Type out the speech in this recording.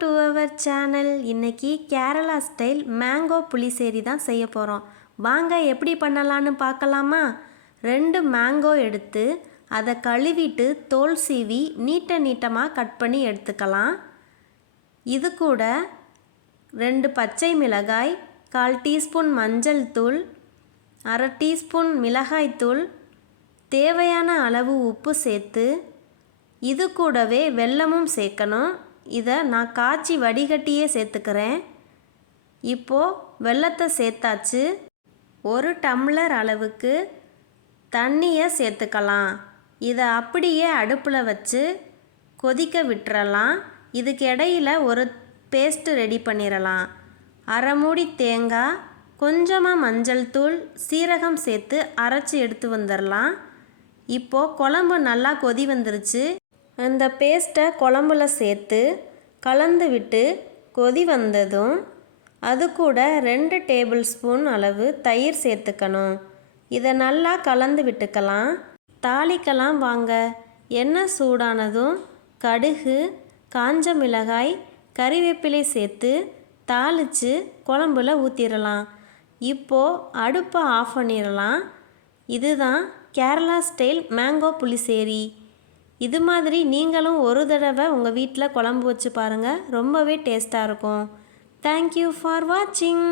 To our channel இன்றைக்கி Kerala style mango pulissery தான் செய்ய போகிறோம் வாங்க எப்படி பண்ணலான்னு பார்க்கலாமா? ரெண்டு மேங்கோ எடுத்து அதை கழுவிட்டு தோல் சீவி நீட்ட நீட்டமாக கட் பண்ணி எடுத்துக்கலாம். இது கூட ரெண்டு பச்சை மிளகாய் கால் டீஸ்பூன் மஞ்சள் தூள் அரை டீஸ்பூன் மிளகாய்த்தூள் தேவையான அளவு உப்பு சேர்த்து இது கூடவே வெல்லமும் சேர்க்கணும். இதை நான் காய்ச்சி வடிகட்டியே சேர்த்துக்கிறேன். இப்போது வெள்ளத்தை சேர்த்தாச்சு. ஒரு டம்ளர் அளவுக்கு தண்ணியை சேர்த்துக்கலாம். இதை அப்படியே அடுப்பில் வச்சு கொதிக்க விட்டுறலாம். இதுக்கு இடையில ஒரு பேஸ்ட்டு ரெடி பண்ணிடலாம் அரை மூடி தேங்காய் கொஞ்சமாக மஞ்சள் தூள் சீரகம் சேர்த்து அரைச்சி எடுத்து வந்துடலாம் இப்போது குழம்பு நல்லா கொதி வந்துருச்சு. அந்த பேஸ்ட்டை குழம்புல சேர்த்து கலந்து விட்டு கொதி வந்ததும் அது கூட ரெண்டு டேபிள் ஸ்பூன் அளவு தயிர் சேர்த்துக்கணும். இதை நல்லா கலந்து விட்டுக்கலாம். தாளிக்கலாம் வாங்க. எண்ணெய் சூடானதும் கடுகு காஞ்ச மிளகாய் கறிவேப்பிலை சேர்த்து தாளித்து குழம்புல ஊற்றிடலாம் இப்போது அடுப்பை ஆஃப் பண்ணிடலாம் இதுதான் கேரளா ஸ்டைல் மேங்கோ புளிசேரி. இது மாதிரி நீங்களும் ஒரு தடவை உங்கள் வீட்டில் குழம்பு வச்சு பாருங்கள் ரொம்பவே டேஸ்ட்டாக இருக்கும். தேங்க்யூ ஃபார் வாட்சிங்